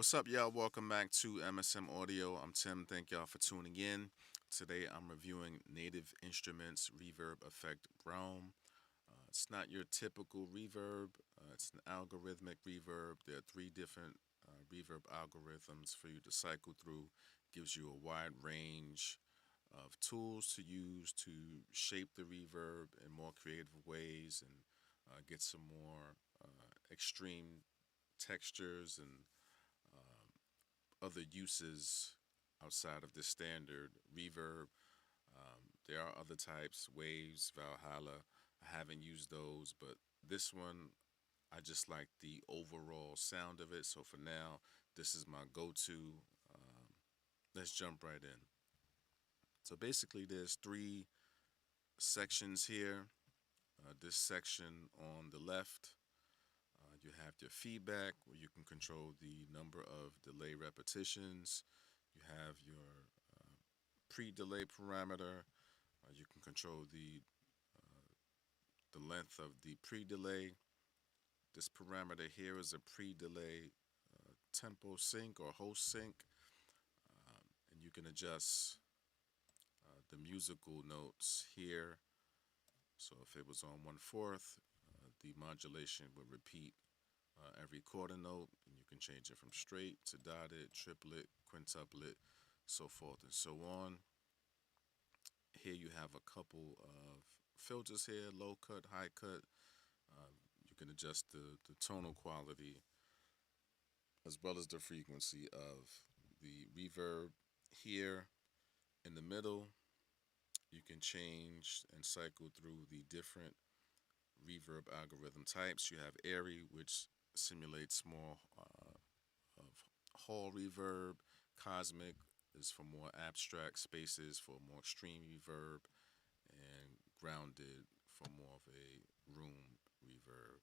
What's up, y'all? Welcome back to MSM Audio. I'm Tim. Thank y'all for tuning in. Today I'm reviewing Native Instruments Reverb Effect Raum. It's not your typical reverb, it's an algorithmic reverb. There are three different reverb algorithms for you to cycle through. Gives you a wide range of tools to use to shape the reverb in more creative ways and get some more extreme textures and other uses outside of the standard reverb. There are other types, waves, Valhalla. I haven't used those, but this one, I just like the overall sound of it. So for now, this is my go to. Let's jump right in. So basically, there's three sections here. This section on the left, you have your feedback where you can control the number of delay repetitions. You have your pre-delay parameter. You can control the length of the pre-delay. This parameter here is a pre-delay tempo sync or host sync, and you can adjust the musical notes here. So if it was on 1/4, the modulation would repeat every quarter note, and you can change it from straight to dotted, triplet, quintuplet, so forth and so on. Here you have a couple of filters here, low cut, high cut. You can adjust the tonal quality as well as the frequency of the reverb. Here in the middle, you can change and cycle through the different reverb algorithm types. You have airy, which simulates more of hall reverb. Cosmic is for more abstract spaces, for more extreme reverb, and grounded for more of a room reverb.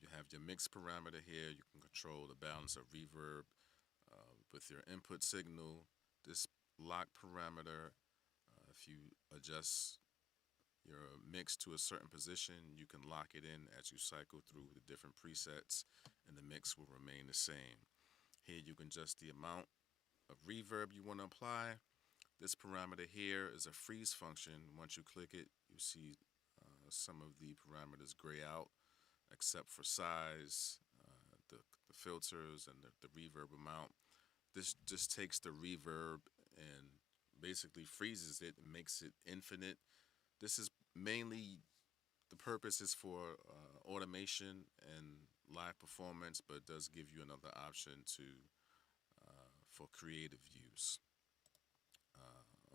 You have your mix parameter here. You can control the balance of reverb with your input signal. This lock parameter, if you adjust your mix to a certain position, you can lock it in as you cycle through the different presets, and the mix will remain the same. Here you can adjust the amount of reverb you want to apply. This parameter here is a freeze function. Once you click it, you see some of the parameters gray out, except for size, the filters, and the reverb amount. This just takes the reverb and basically freezes it and makes it infinite. This is mainly the purpose is for automation and live performance, but it does give you another option to for creative use.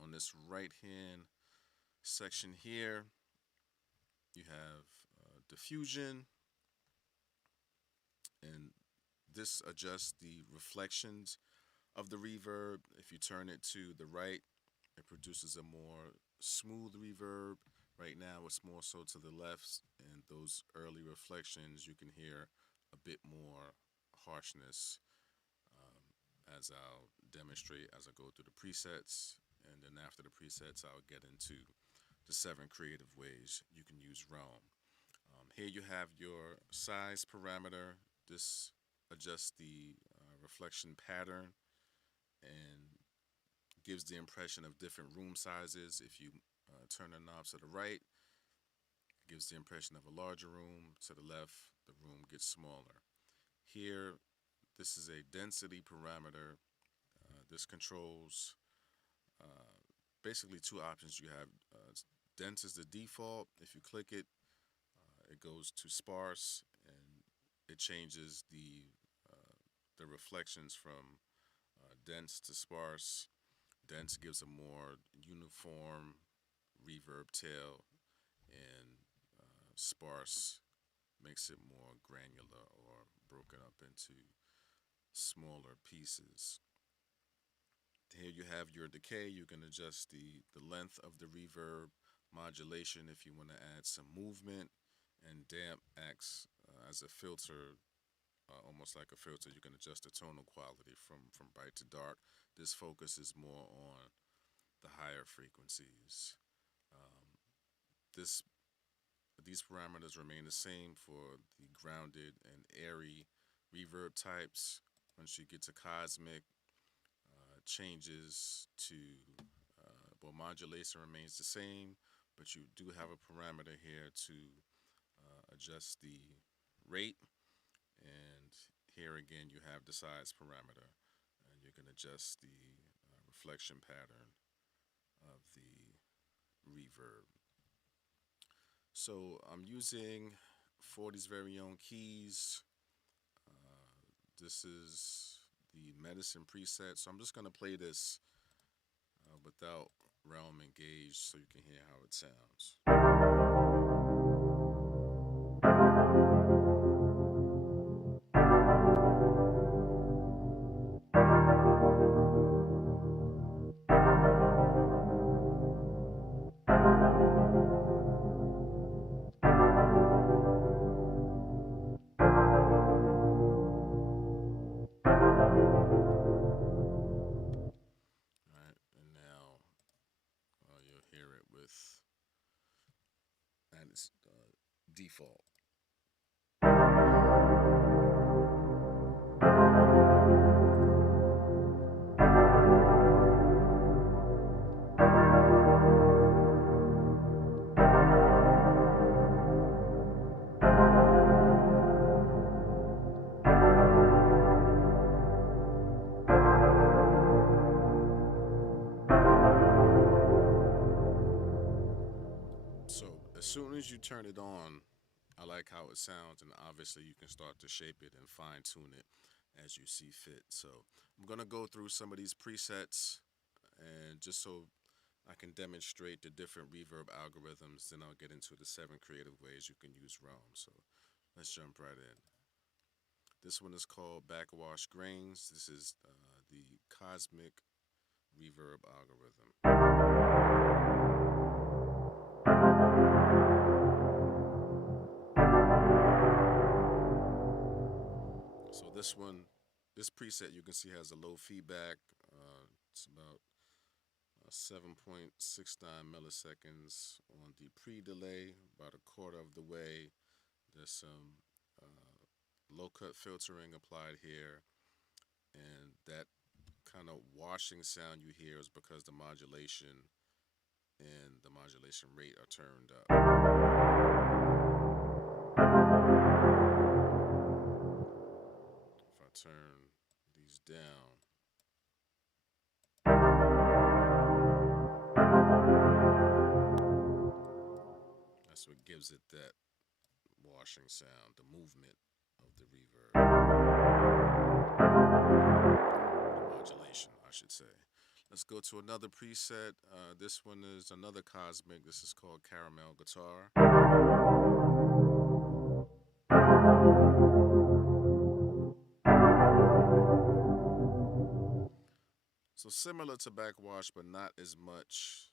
On this right hand section here, you have diffusion, and this adjusts the reflections of the reverb. If you turn it to the right, it produces a more smooth reverb. Right now, it's more so to the left, and those early reflections you can hear a bit more harshness as I'll demonstrate as I go through the presets. And then after the presets, I'll get into the 7 creative ways you can use Raum. Here you have your size parameter. This adjusts the reflection pattern and gives the impression of different room sizes. If you turn the knobs to the right, it gives the impression of a larger room. To the left, the room gets smaller. Here, this is a density parameter. This controls basically two options you have. Dense is the default. If you click it, it goes to sparse, and it changes the reflections from dense to sparse. Dense gives a more uniform reverb tail, and sparse makes it more granular or broken up into smaller pieces. Here you have your decay. You can adjust the length of the reverb, modulation if you want to add some movement, and damp acts as a filter, almost like a filter. You can adjust the tonal quality from bright to dark. This focuses more on the higher frequencies. Um, this These parameters remain the same for the grounded and airy reverb types. Once you get to cosmic, changes to, well, modulation remains the same, but you do have a parameter here to adjust the rate. And here again, you have the size parameter, and you can adjust the reflection pattern of the reverb. So I'm using 40's very own keys. This is the medicine preset, so I'm just going to play this without realm engaged so you can hear how it sounds. Alright, and now you'll hear it with, and it's default. So as soon as you turn it on, I like how it sounds, and obviously you can start to shape it and fine tune it as you see fit. So I'm gonna go through some of these presets, and just so I can demonstrate the different reverb algorithms, then I'll get into the 7 creative ways you can use Realm. So let's jump right in. This one is called Backwash Grains. This is the Cosmic Reverb algorithm. So this preset you can see has a low feedback. It's about 7.69 milliseconds on the pre-delay, about a quarter of the way. There's some low-cut filtering applied here, and that kind of washing sound you hear is because the modulation and the modulation rate are turned up. If I turn these down, that's what gives it that washing sound, the movement of the reverb. Modulation, I should say. Let's go to another preset. This one is another Cosmic. This is called Caramel Guitar. So similar to Backwash, but not as much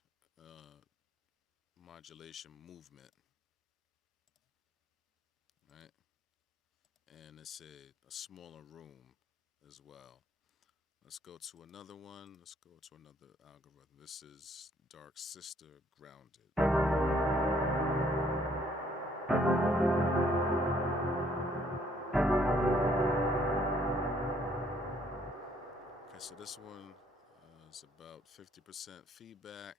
modulation movement, right? And it's a smaller room as well. Let's go to another one. Let's go to another algorithm. This is Dark Sister Grounded. Okay, so this one is about 50% feedback,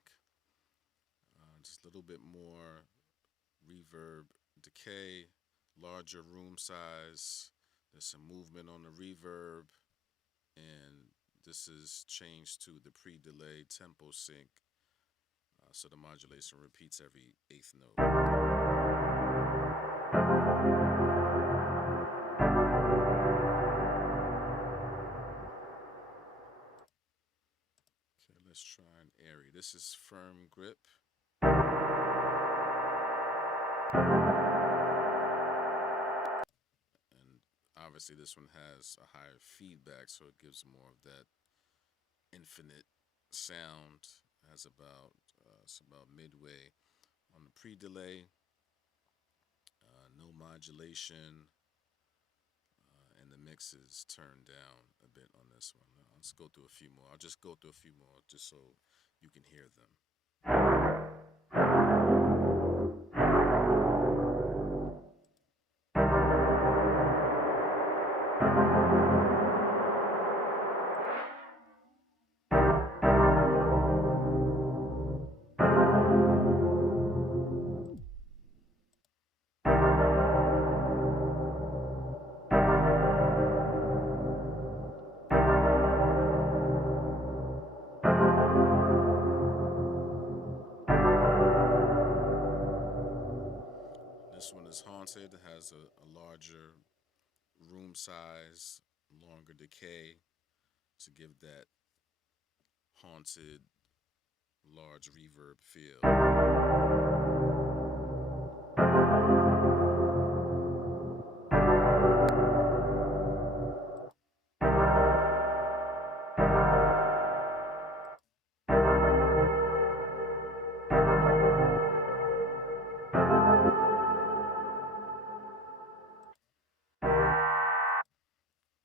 just a little bit more reverb decay, larger room size. There's some movement on the reverb, and this is changed to the pre-delay tempo sync, so the modulation repeats every 8th note. Okay, let's try an airy. This is Firm Grip. And obviously this one has a higher feedback, so it gives more of that infinite sound. Has about it's about midway on the pre-delay. No modulation, and the mix is turned down a bit on this one. Let's go through a few more. I'll just go through a few more just so you can hear them. has a larger room size, longer decay to give that haunted, large reverb feel.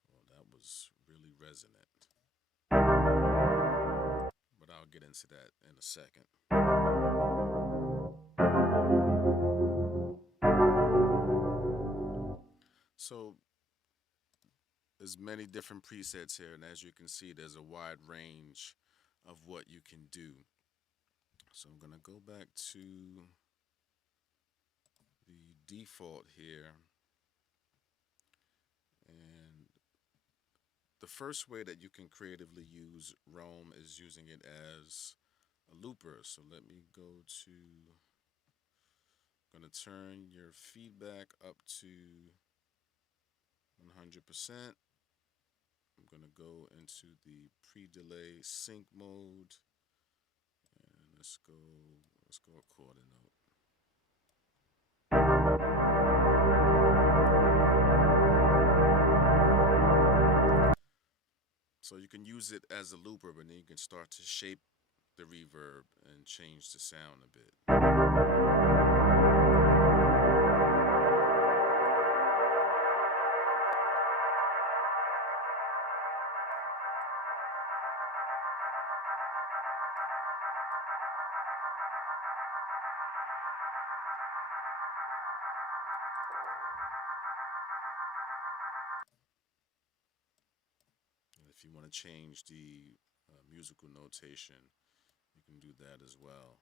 Well, that was really resonant, but I'll get into that in a second. So there's many different presets here, and as you can see, there's a wide range of what you can do. So I'm gonna go back to the default here, and the first way that you can creatively use Roam is using it as a looper. So let me go to, I'm gonna turn your feedback up to 100%. I'm gonna go into the pre-delay sync mode, and let's go a quarter note. So you can use it as a looper, but then you can start to shape the reverb and change the sound a bit. And if you want to change the musical notation, you can do that as well.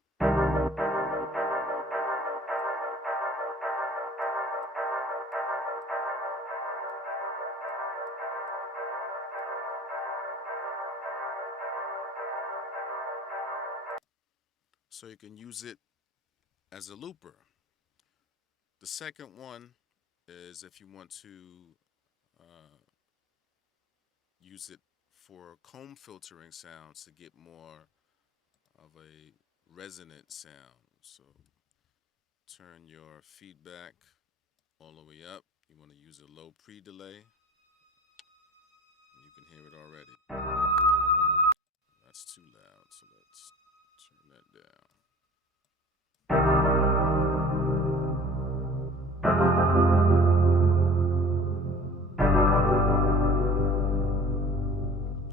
So you can use it as a looper. The second one is if you want to use it for comb filtering sounds to get more of a resonant sound. So turn your feedback all the way up. You want to use a low pre-delay. You can hear it already. That's too loud, so let's turn that down.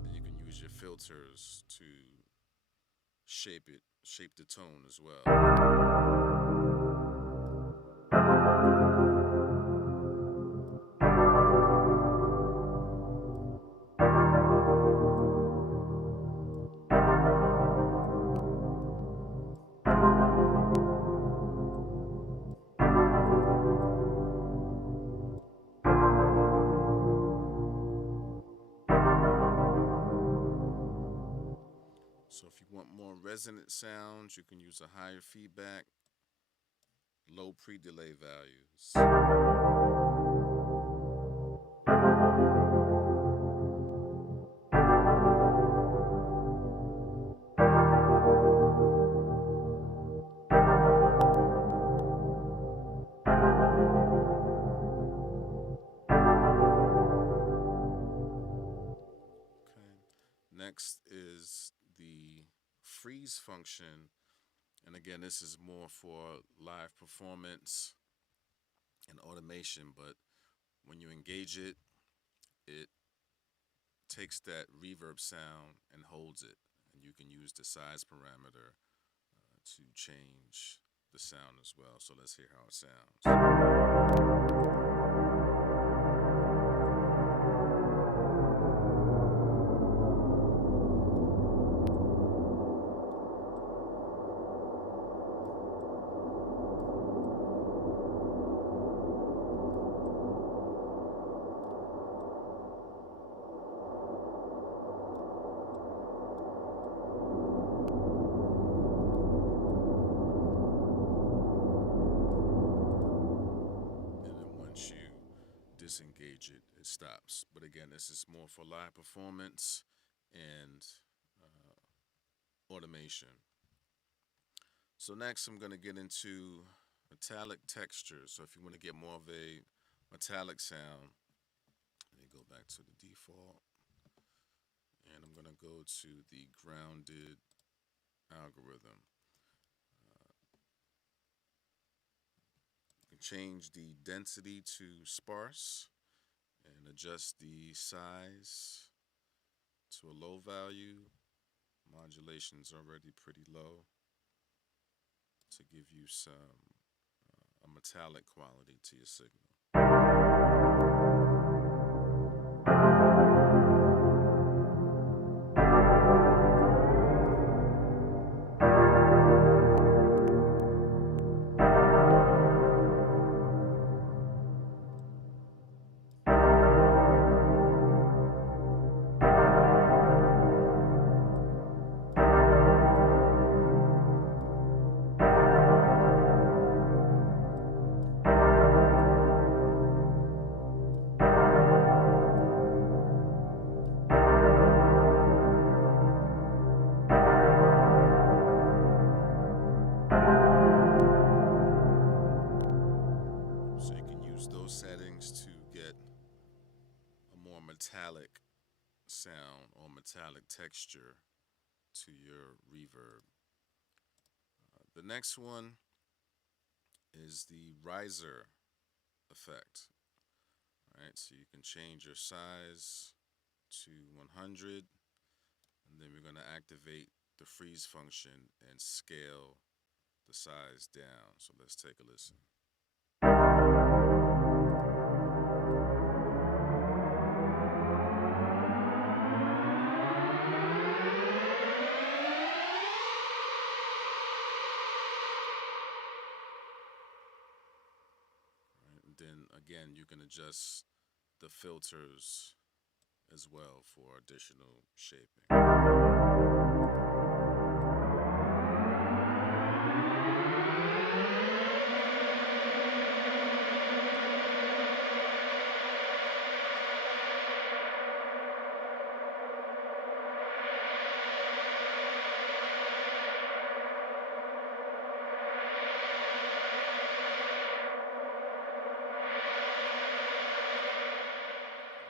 And you can use your filters to shape the tone as well. So if you want more resonant sounds, you can use a higher feedback, low pre-delay values. Okay. Next is the freeze function. And again, this is more for live performance and automation, but when you engage it, it takes that reverb sound and holds it. And you can use the size parameter to change the sound as well. So let's hear how it sounds. disengage it, it stops. But again, this is more for live performance and automation. So next, I'm going to get into metallic textures. So if you want to get more of a metallic sound, let me go back to the default, and I'm going to go to the grounded algorithm. You can change the density to sparse and adjust the size to a low value. Modulation's already pretty low to give you some a metallic quality to your signal. So you can use those settings to get a more metallic sound or metallic texture to your reverb. The next one is the riser effect. All right, so you can change your size to 100, and then we're going to activate the freeze function and scale the size down. So let's take a listen. Then again, you can adjust the filters as well for additional shaping.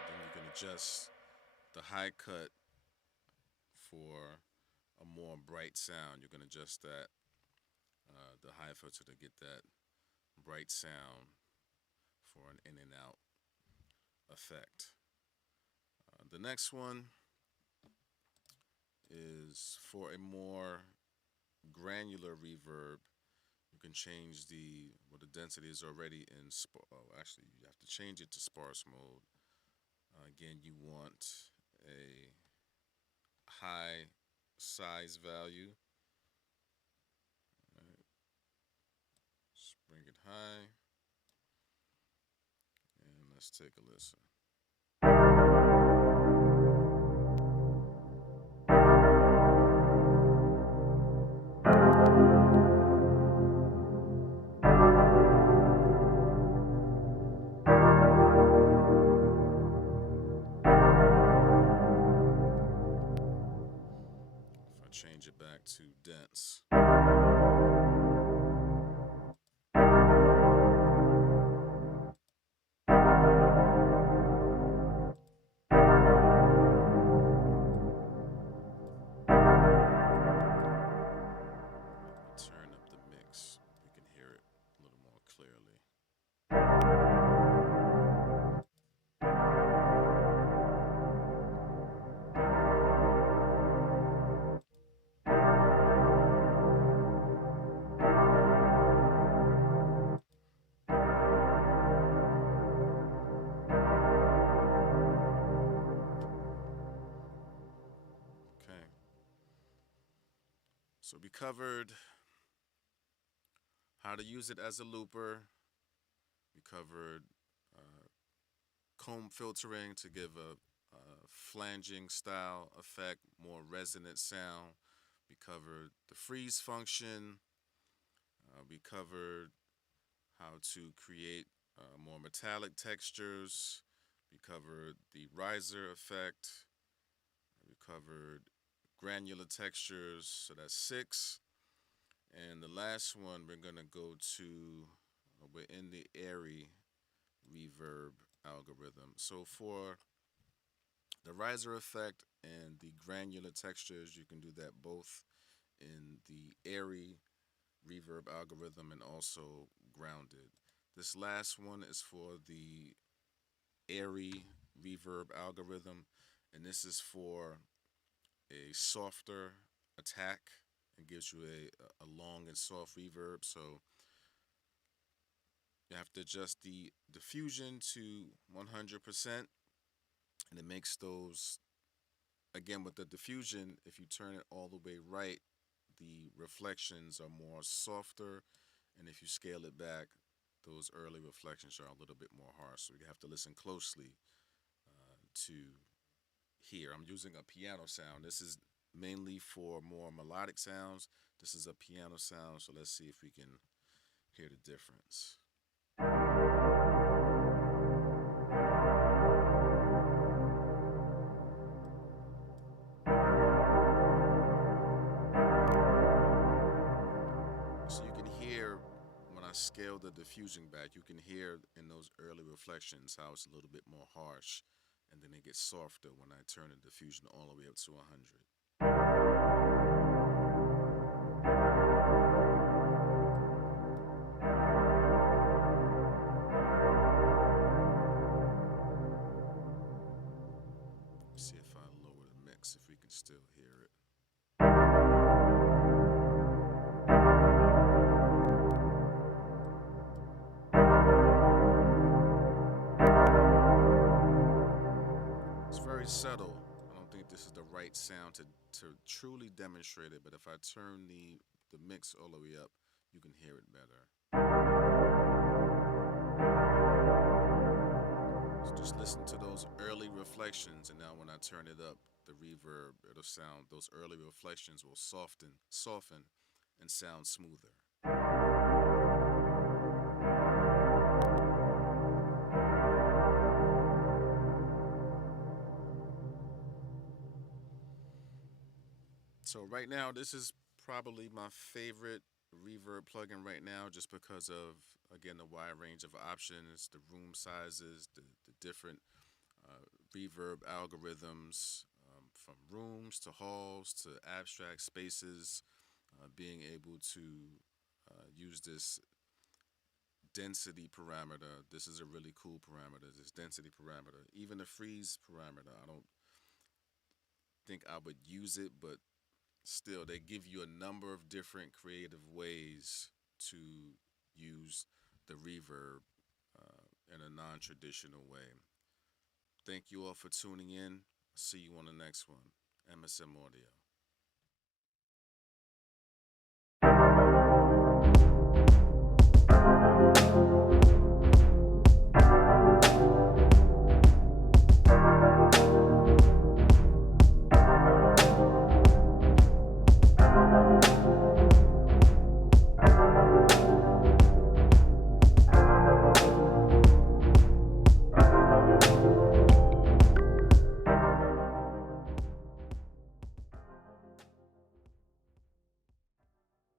Then you can adjust the high cut for a more bright sound. You can adjust that, the high filter to get that bright sound for an in and out effect. The next one is for a more granular reverb. You can change the density is already in, actually you have to change it to sparse mode. Again, you want a high size value. Right. Just bring it high, and let's take a listen. If I change it back to dense. Turn up the mix. We can hear it a little more clearly. Okay. So we covered how to use it as a looper. We covered comb filtering to give a flanging style effect, more resonant sound. We covered the freeze function. We covered how to create more metallic textures. We covered the riser effect. We covered granular textures, so that's 6. And the last one we're gonna go to, we're in the airy reverb algorithm. So for the riser effect and the granular textures, you can do that both in the airy reverb algorithm and also grounded. This last one is for the airy reverb algorithm, and this is for a softer attack and gives you a long and soft reverb. So you have to adjust the diffusion to 100%, and it makes those, again, with the diffusion, if you turn it all the way right, the reflections are more softer, and if you scale it back, those early reflections are a little bit more harsh. So you have to listen closely to hear. I'm using a piano sound. This is mainly for more melodic sounds. This is a piano sound, so let's see if we can hear the difference. So you can hear when I scale the diffusion back, you can hear in those early reflections how it's a little bit more harsh, and then it gets softer when I turn the diffusion all the way up to 100. See if I lower the mix, if we can still hear it. It's very subtle. I don't think this is the right sound to truly demonstrate it, but if I turn the mix all the way up, you can hear it better. So just listen to those early reflections, and now when I turn it up, the reverb, it'll sound, those early reflections will soften, and sound smoother. So right now, this is probably my favorite reverb plugin right now, just because of, again, the wide range of options, the room sizes, the different reverb algorithms, from rooms to halls to abstract spaces, being able to use this density parameter. This is a really cool parameter, this density parameter. Even the freeze parameter, I don't think I would use it, but still, they give you a number of different creative ways to use the reverb in a non traditional way. Thank you all for tuning in. See you on the next one. MSM Audio.